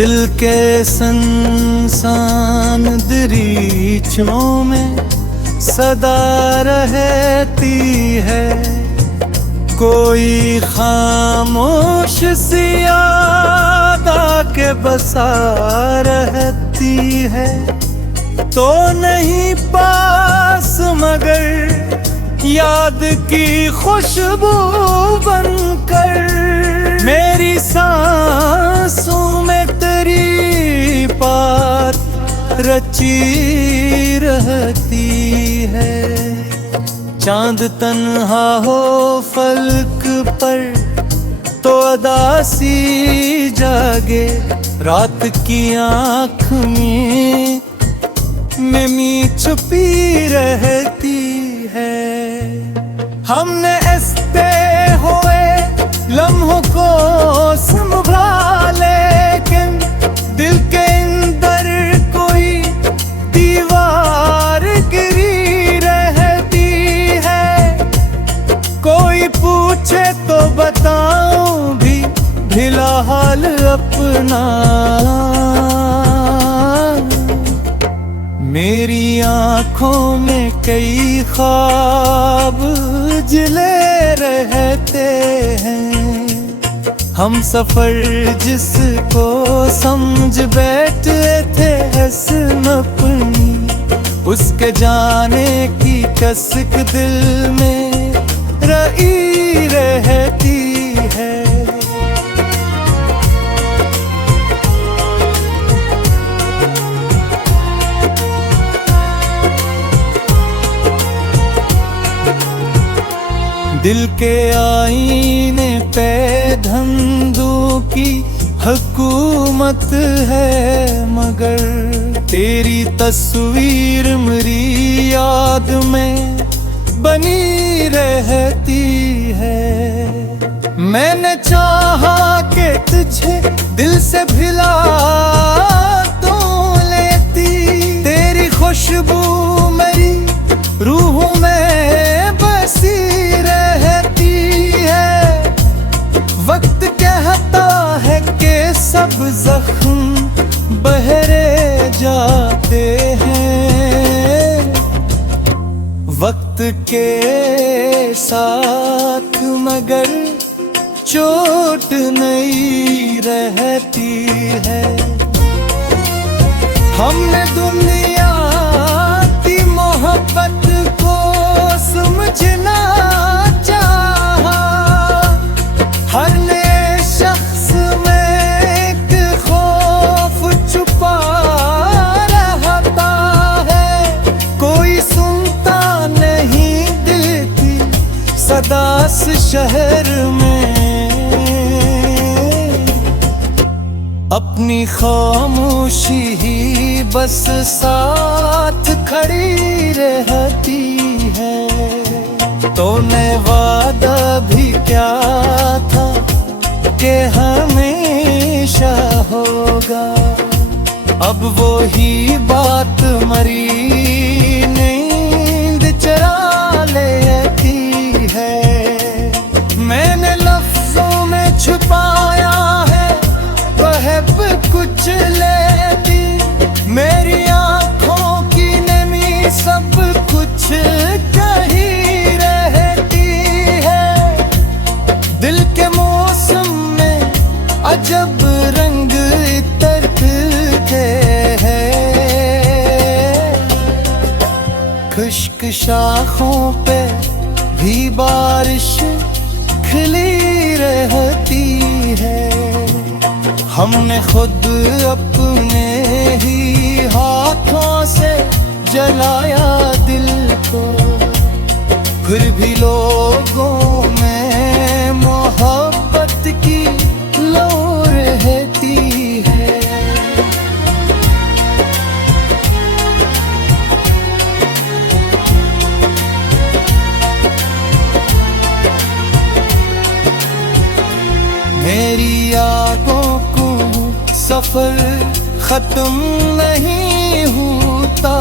दिल के संसान दरीचों में सदा रहती है, कोई खामोश सी याद आके बसा रहती है। तो नहीं पास मगर याद की खुशबू बनकर मेरी सांसों में तेरी बात रची रहती है। चांद तन्हा हो फलक पर तो अदासी जागे, रात की आँख में मिमी छुपी रहती है। हमने ऐसे हुए लम्हों को संभाला, लेकिन दिल के अंदर कोई दीवार गिरी रहती है। कोई पूछे तो बताऊं भी भिला हाल अपना, मेरी आँखों में कई ख्वाब जिले रहते हैं। हम सफर जिसको समझ बैठे थे हसन अपनी, उसके जाने की कसक दिल में रही रहती है। दिल के आईने पे धंधों की हुकूमत है, मगर तेरी तस्वीर मेरी याद में बनी रहती है। मैंने चाहा कि तुझे दिल से भिला तो लेती, तेरी खुशबू मेरी रूह में बसी रहती है। वक्त कहता है कि सब जख्म बहरे जाते हैं, वक्त के साथ मगर चोट नहीं रहती है। हमने दुनिया की मोहब्बत को समझना चाहा, हर नए शख्स में एक खौफ छुपा रहता है। कोई सुनता नहीं दिल की सदा से शहर में, अपनी खामोशी ही बस साथ खड़ी रहती है। तो ने वादा भी क्या था कि हमेशा होगा, अब वो ही बात मरी नींद चरा लेती है। मैंने लफ्जों में छुपाया है वह कुछ लेती, मेरी आँखों की नमी सब कुछ कही रहती है। दिल के मौसम में अजब रंग इतरते हैं, खुश्क शाखों पे भी बारिश खिली रहती है। हमने खुद अपने ही हाथों से जलाया दिल को, फिर भी लोगों में मोहब्बत की लौ रहती है। मेरी यादों को सफर खत्म नहीं होता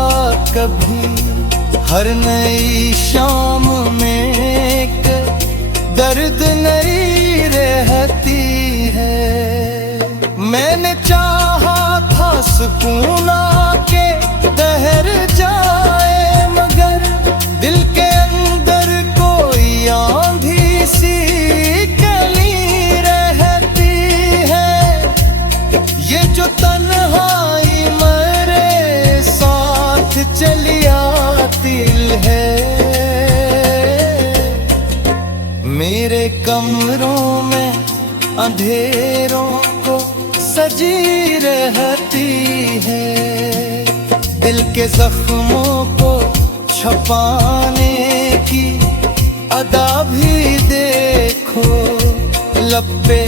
कभी, हर नई शाम में एक दर्द नई रहती है। मैंने चाहा था सुकून आके ठहर जाए, मगर दिल के अंदर कोई आंधी सी कली रहती है। ये जो तन्हाई मेरे साथ चली आती है, मेरे कमरों में अंधेरों को सजी रहती है। दिल के जख्मों को छुपाने की अदा भी देखो, लब पे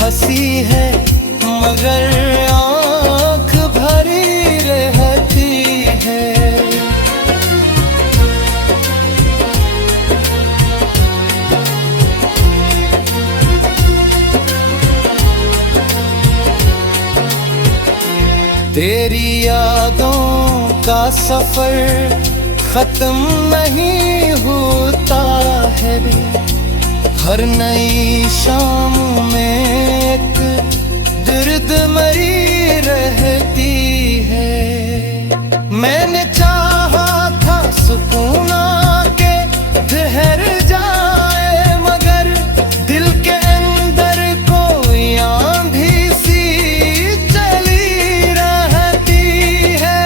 हंसी है मगर आँख भरी रहती है। तेरी यादों का सफर खत्म नहीं होता है, हर नई शाम में एक दर्द मरी रहती है। मैंने चाहा था सुकून आके ठहर जाए, मगर दिल के अंदर कोई आंधी सी चली रहती है।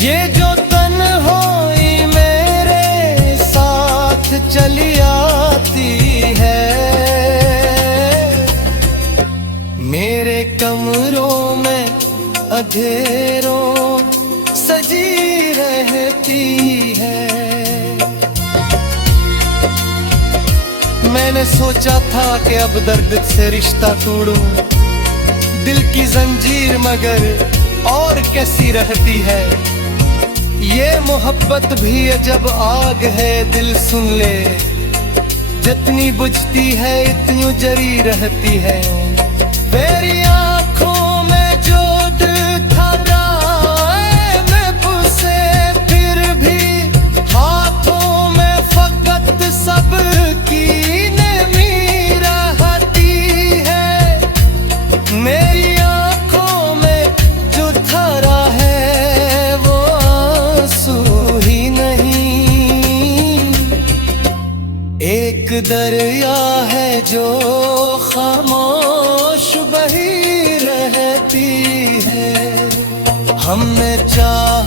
ये जो तन्हाई मेरे साथ चली आती है, मेरे कमरों में अंधेरों सजी रहती है। मैंने सोचा था कि अब दर्द से रिश्ता तोड़ूं, दिल की जंजीर मगर और कैसी रहती है। ये मोहब्बत भी अजब आग है, दिल सुन ले, जितनी बुझती है इतनी जरी रहती है। तेरी आंखों में जो दिल था मैं पुसे, फिर भी हाथों में फकत सबकी नमी रहती है। मेरी आंखों में जो धरा है वो आंसू ही नहीं, एक दरिया है जो खामोश बही रहती है। हमने चाहा